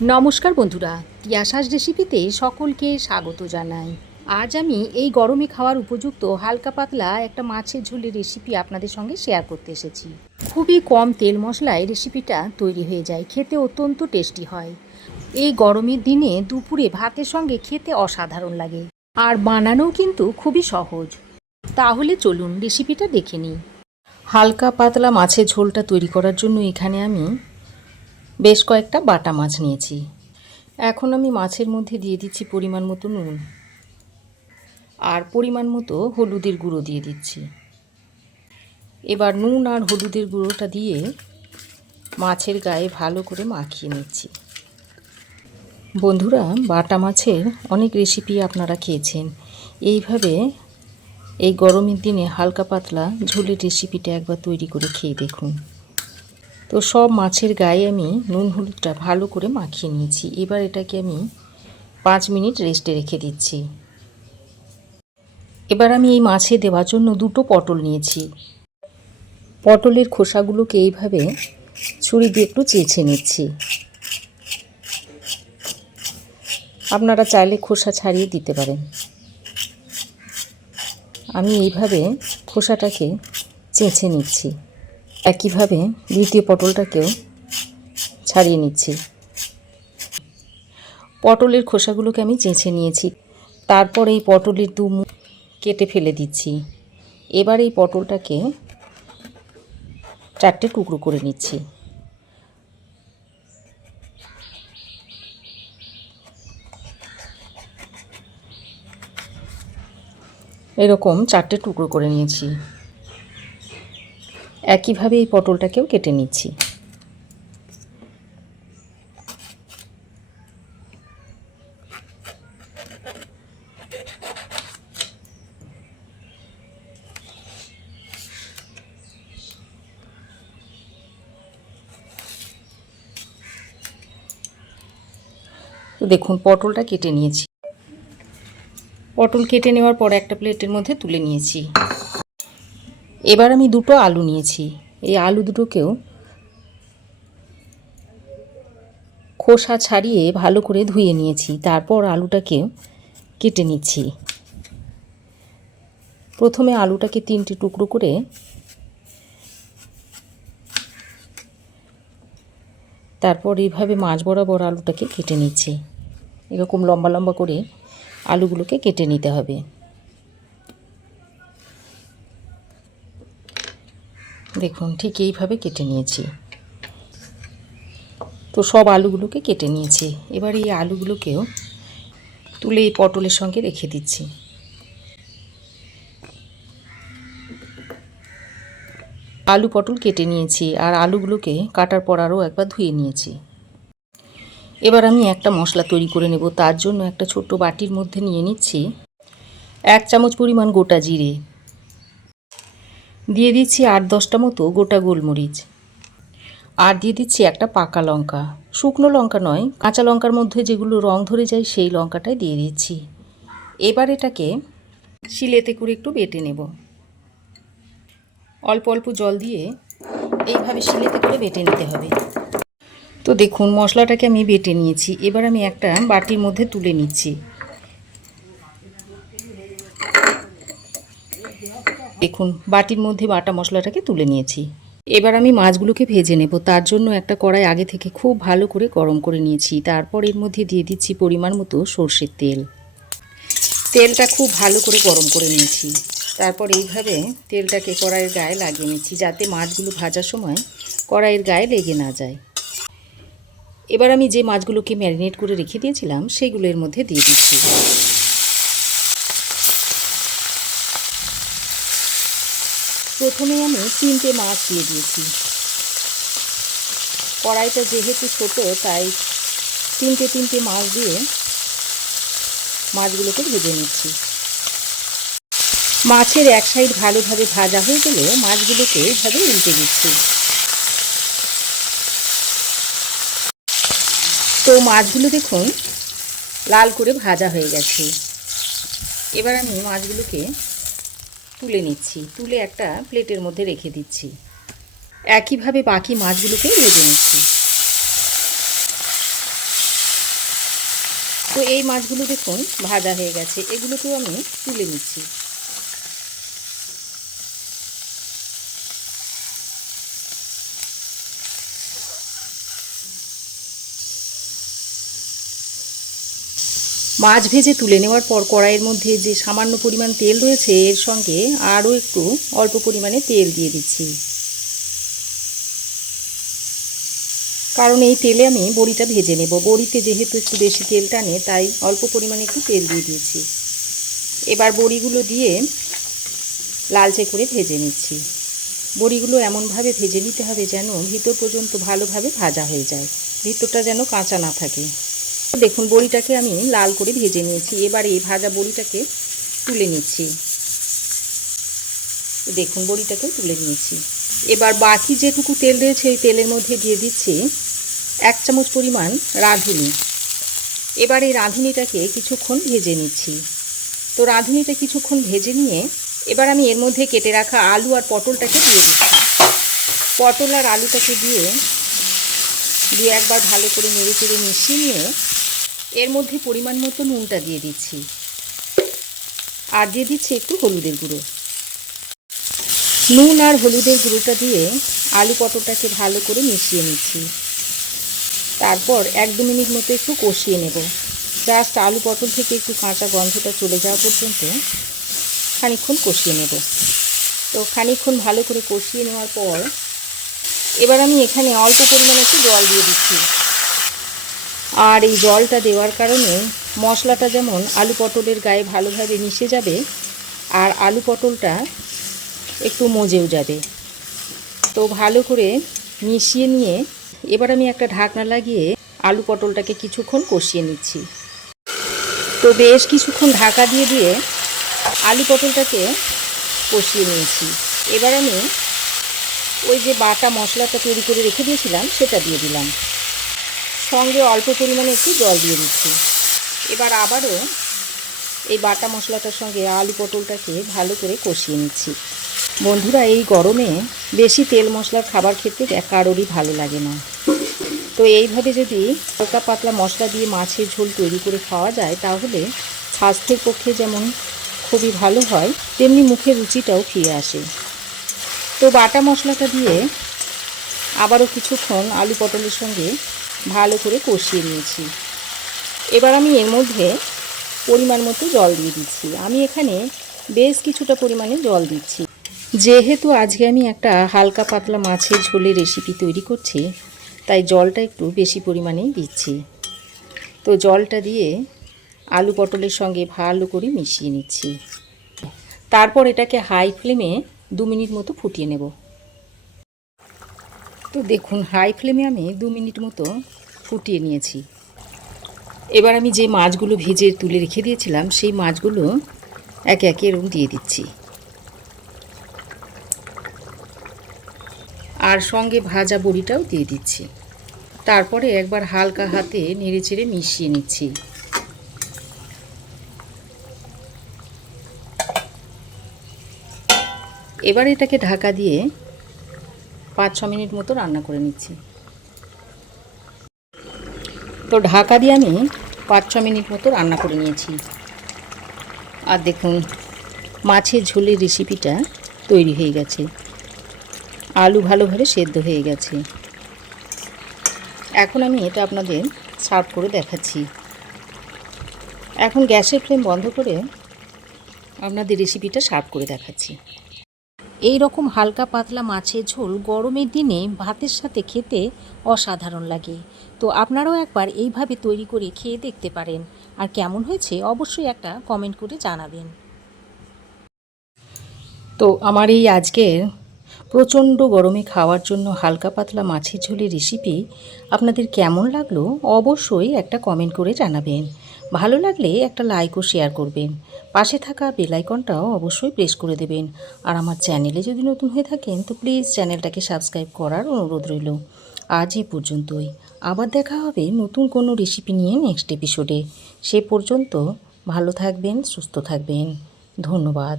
নমস্কার বন্ধুরা, তিয়াসার রেসিপিতে সকলকে স্বাগত জানাই। আজ আমি এই গরমে খাওয়ার উপযুক্ত হালকা পাতলা একটা মাছের ঝোলের রেসিপি আপনাদের সঙ্গে শেয়ার করতে এসেছি। খুবই কম তেল মশলায় রেসিপিটা তৈরি হয়ে যায়, খেতে অত্যন্ত টেস্টি হয়। এই গরমের দিনে দুপুরে ভাতের সঙ্গে খেতে অসাধারণ লাগে, আর বানানোও কিন্তু খুবই সহজ। তাহলে চলুন রেসিপিটা দেখে নিই। হালকা পাতলা মাছের ঝোলটা তৈরি করার জন্য এখানে আমি বেশ কয়েকটা বাটা মাছ নিয়েছি। এখন আমি মাছের মধ্যে দিয়ে দিচ্ছি পরিমাণ মতো নুন আর পরিমাণ মতো হলুদের গুঁড়ো দিয়ে দিচ্ছি। এবার নুন আর হলুদের গুঁড়োটা দিয়ে মাছের গায়ে ভালো করে মাখিয়ে নিচ্ছি। বন্ধুরা, বাটা মাছের অনেক রেসিপি আপনারা খেয়েছেন, এইভাবে এই গরমের দিনে হালকা পাতলা ঝোলের রেসিপিটা একবার তৈরি করে খেয়ে দেখুন। তো সব মাছের গায়ে আমি নুন হলুদটা ভালো করে মাখিয়ে নিয়েছি। এবার এটাকে আমি 5 মিনিট রেস্টে রেখে দিচ্ছি। এবার আমি এই মাছে দেওয়ার জন্য 2টো পটল নিয়েছি। পটলের খোসাগুলোকে এইভাবে ছুরি দিয়ে একটু চেঁচে নিচ্ছি। আপনারা চাইলে খোসা ছাড়িয়ে দিতে পারেন। আমি এইভাবে খোসাটাকে চেঁচে নিচ্ছি। একইভাবে দ্বিতীয় পটলটাকেও ছাড়িয়ে নিচ্ছি। পটলের খোসাগুলোকে আমি চেঁচে নিয়েছি। তারপর এই পটলের দুমুখ কেটে ফেলে দিচ্ছি। এবার এই পটলটাকে 4টে টুকরো করে নিচ্ছি। এরকম 4টে টুকরো করে নিয়েছি। একইভাবে এই পটলটাকেও কেটে নিচ্ছি। তো দেখুন, পটলটা কেটে নিয়েছি। পটল কেটে নেওয়ার পর একটা প্লেটের মধ্যে তুলে নিয়েছি। এবার আমি 2টো আলু নিয়েছি। এই আলু দুটোকেও খোসা ছাড়িয়ে ভালো করে ধুয়ে নিয়েছি। তারপর আলুটাকে কেটে নিচ্ছি। প্রথমে আলুটাকে 3টে টুকরো করে তারপর এইভাবে মাছ বরাবর আলুটাকে কেটে নিচ্ছি। এরকম লম্বা লম্বা করে আলুগুলোকে কেটে নিতে হবে। দেখুন, ঠিক এইভাবে কেটে নিয়েছি। তো সব আলুগুলোকে কেটে নিয়েছি। এবার এই আলুগুলোকেও তুলে এই পটলের সঙ্গে রেখে দিচ্ছি। আলু পটল কেটে নিয়েছি, আর আলুগুলোকে কাটার পর আরও একবার ধুয়ে নিয়েছি। এবার আমি একটা মশলা তৈরি করে নেব। তার জন্য একটা ছোট্ট বাটির মধ্যে নিয়ে নিচ্ছি 1 চামচ পরিমাণ গোটা জিরে, দিয়ে দিচ্ছি 8-10টা মতো গোটা গোলমরিচ, আর দিয়ে দিচ্ছি একটা পাকা লঙ্কা। শুকনো লঙ্কা নয়, কাঁচা লঙ্কার মধ্যে যেগুলো রং ধরে যায় সেই লঙ্কাটাই দিয়ে দিচ্ছি। এবার এটাকে শিলেতে করে একটু বেটে নেব। অল্প অল্প জল দিয়ে এইভাবে শিলেতে করে বেটে নিতে হবে। তো দেখুন, মশলাটাকে আমি বেটে নিয়েছি। এবার আমি একটা বাটির মধ্যে তুলে নিচ্ছি। দেখুন, বাটির মধ্যে বাটা মশলাটাকে তুলে নিয়েছি। এবার আমি মাছগুলোকে ভেজে নেব। তার জন্য একটা কড়াই আগে থেকে খুব ভালো করে গরম করে নিয়েছি। তারপর এর মধ্যে দিয়ে দিচ্ছি পরিমাণ মতো সর্ষের তেল। তেলটা খুব ভালো করে গরম করে নিয়েছি। তারপর এইভাবে তেলটাকে কড়াইয়ের গায়ে লাগিয়ে নিচ্ছি, যাতে মাছগুলো ভাজার সময় কড়াইয়ের গায়ে লেগে না যায়। এবার আমি যে মাছগুলোকে ম্যারিনেট করে রেখে দিয়েছিলাম সেগুলো এর মধ্যে দিয়ে দিচ্ছি। প্রথমে আমি 3টে মাছ দিয়ে দিয়েছি। কড়াইটা যেহেতু ছোটো, তাই 3টে মাছ দিয়ে মাছগুলোকে ভেজে নিচ্ছি। মাছের এক সাইড ভালোভাবে ভাজা হয়ে গেলে মাছগুলোকে এইভাবে উল্টে দিচ্ছি। তো মাছগুলো দেখুন লাল করে ভাজা হয়ে গেছে। এবার আমি মাছগুলোকে তুলে নিচ্ছি। তুলে একটা প্লেটের মধ্যে রেখে দিচ্ছি। একইভাবে বাকি মাছগুলোকে ভেজে নিচ্ছি। তো এই মাছগুলো দেখুন ভাজা হয়ে গেছে, এগুলোকেও আমি তুলে নিচ্ছি। মাছ ভেজে তুলে নেওয়ার পর কড়াইয়ের মধ্যে যে সামান্য পরিমাণ তেল রয়েছে এর সঙ্গে আরও একটু অল্প পরিমাণে তেল দিয়ে দিচ্ছি, কারণ এই তেলে আমি বড়িটা ভেজে নেব। বড়িতে যেহেতু একটু বেশি তেল টানে তাই অল্প পরিমাণে একটু তেল দিয়ে দিয়েছি। এবার বড়িগুলো দিয়ে লালচে করে ভেজে নিচ্ছি। বড়িগুলো এমনভাবে ভেজে নিতে হবে যেন ভিতর পর্যন্ত ভালোভাবে ভাজা হয়ে যায়, ভিতরটা যেন কাঁচা না থাকে। দেখুন বড়িটাকে আমি লাল করে ভেজে নিয়েছি। এবার এই ভাজা বড়িটাকে তুলে নিচ্ছি। দেখুন বড়িটাকে তুলে নিয়েছি। এবার বাকি যেটুকু তেল রয়েছে এই তেলের মধ্যে দিয়ে দিচ্ছি 1 চামচ পরিমাণ রাঁধুনি। এবার এই রাঁধুনিটাকে কিছুক্ষণ ভেজে নিচ্ছি। তো রাঁধুনিটা কিছুক্ষণ ভেজে নিয়ে এবার আমি এর মধ্যে কেটে রাখা আলু আর পটলটাকে দিয়ে দিচ্ছি। পটল আর আলুটাকে দিয়ে একবার ভালো করে নেড়ে চেড়ে মিশিয়ে নিয়ে এর মধ্যে পরিমাণ মতো নুনটা দিয়ে দিচ্ছি, আর দিয়ে দিচ্ছি একটু হলুদের গুঁড়ো। নুন আর হলুদের গুঁড়োটা দিয়ে আলু পটলটাকে ভালো করে মিশিয়ে নিচ্ছি। তারপর 1-2 মিনিট মতো একটু কষিয়ে নেব। জাস্ট আলু পটল থেকে একটু কাঁচা গন্ধটা চলে যাওয়া পর্যন্ত খানিকক্ষণ কষিয়ে নেব। তো খানিকক্ষণ ভালো করে কষিয়ে নেওয়ার পর এবার আমি এখানে অল্প পরিমাণে একটু জল দিয়ে দিচ্ছি। আর এই জলটা দেওয়ার কারণে মশলাটা যেমন আলু পটলের গায়ে ভালোভাবে মিশে যাবে আর আলু পটলটা একটু মজেও যাবে। তো ভালো করে মিশিয়ে নিয়ে এবার আমি একটা ঢাকনা লাগিয়ে আলু পটলটাকে কিছুক্ষণ কষিয়ে নিচ্ছি। তো বেশ কিছুক্ষণ ঢাকা দিয়ে দিয়ে আলু পটলটাকে কষিয়ে নিয়েছি। এবার আমি ওই যে বাটা মশলাটা তৈরি করে রেখে দিয়েছিলাম সেটা দিয়ে দিলাম, সঙ্গে অল্প পরিমাণে একটু জল দিয়ে দিচ্ছি। এবার আবারও এই বাটা মশলাটার সঙ্গে আলু পটলটাকে ভালো করে কষিয়ে নিচ্ছি। বন্ধুরা, এই গরমে বেশি তেল মশলার খাবার খেতে কারোরই ভালো লাগে না। তো এইভাবে যদি হালকা পাতলা মশলা দিয়ে মাছের ঝোল তৈরি করে খাওয়া যায় তাহলে স্বাস্থ্যের পক্ষে যেমন খুবই ভালো হয় তেমনি মুখের রুচিটাও ফিরে আসে। তো বাটা মশলাটা দিয়ে আবারও কিছুক্ষণ আলু পটলের সঙ্গে ভালো করে কষিয়ে নিয়েছি। এবার আমি এর মধ্যে পরিমাণ মতো জল দিয়ে দিচ্ছি। আমি এখানে বেশ কিছুটা পরিমাণে জল দিচ্ছি, যেহেতু আজকে আমি একটা হালকা পাতলা মাছের ঝোলের রেসিপি তৈরি করছি তাই জলটা একটু বেশি পরিমাণেই দিচ্ছি। তো জলটা দিয়ে আলু পটলের সঙ্গে ভালো করে মিশিয়ে নিচ্ছি। তারপর এটাকে হাই ফ্লেমে 2 মিনিট মতো ফুটিয়ে নেব। তো দেখুন হাই ফ্লেমে আমি 2 মিনিট মতো ফুটিয়ে নিয়েছি। এবার আমি যে মাছগুলো ভেজে তুলে রেখে দিয়েছিলাম সেই মাছগুলো একে একে এরকম দিয়ে দিচ্ছি, আর সঙ্গে ভাজা বড়িটাও দিয়ে দিচ্ছি। তারপরে একবার হালকা হাতে নেড়ে চেড়ে মিশিয়ে নিচ্ছি। এবার এটাকে ঢাকা দিয়ে 5-6 মিনিট মতো রান্না করে নিচ্ছি। তো ঢাকা দিয়ে আমি 5-6 মিনিট মতো রান্না করে নিয়েছি। আর দেখুন মাছের ঝোলের রেসিপিটা তৈরি হয়ে গেছে। আলু ভালোভাবে সেদ্ধ হয়ে গেছে। এখন আমি এটা আপনাদের সার্ভ করে দেখাচ্ছি। এখন গ্যাসের ফ্লেম বন্ধ করে আপনাদের রেসিপিটা সার্ভ করে দেখাচ্ছি। এই রকম হালকা পাতলা মাছের ঝোল গরমের দিনে ভাতের সাথে খেতে অসাধারণ লাগে। তো আপনারাও একবার এইভাবে তৈরি করে খেয়ে দেখতে পারেন, আর কেমন হয়েছে অবশ্যই একটা কমেন্ট করে জানাবেন। তো আমার এই আজকের প্রচণ্ড গরমে খাওয়ার জন্য হালকা পাতলা মাছের ঝোলের রেসিপি আপনাদের কেমন লাগলো অবশ্যই একটা কমেন্ট করে জানাবেন। ভালো লাগলে একটা লাইক ও শেয়ার করবেন। পাশে থাকা বেল আইকনটাও অবশ্যই প্রেস করে দেবেন। আর আমার চ্যানেলে যদি নতুন হয়ে থাকেন তো প্লিজ চ্যানেলটাকে সাবস্ক্রাইব করার অনুরোধ রইল। আজ এই পর্যন্তই। আবার দেখা হবে নতুন কোনো রেসিপি নিয়ে নেক্সট এপিসোডে। সে পর্যন্ত ভালো থাকবেন, সুস্থ থাকবেন। ধন্যবাদ।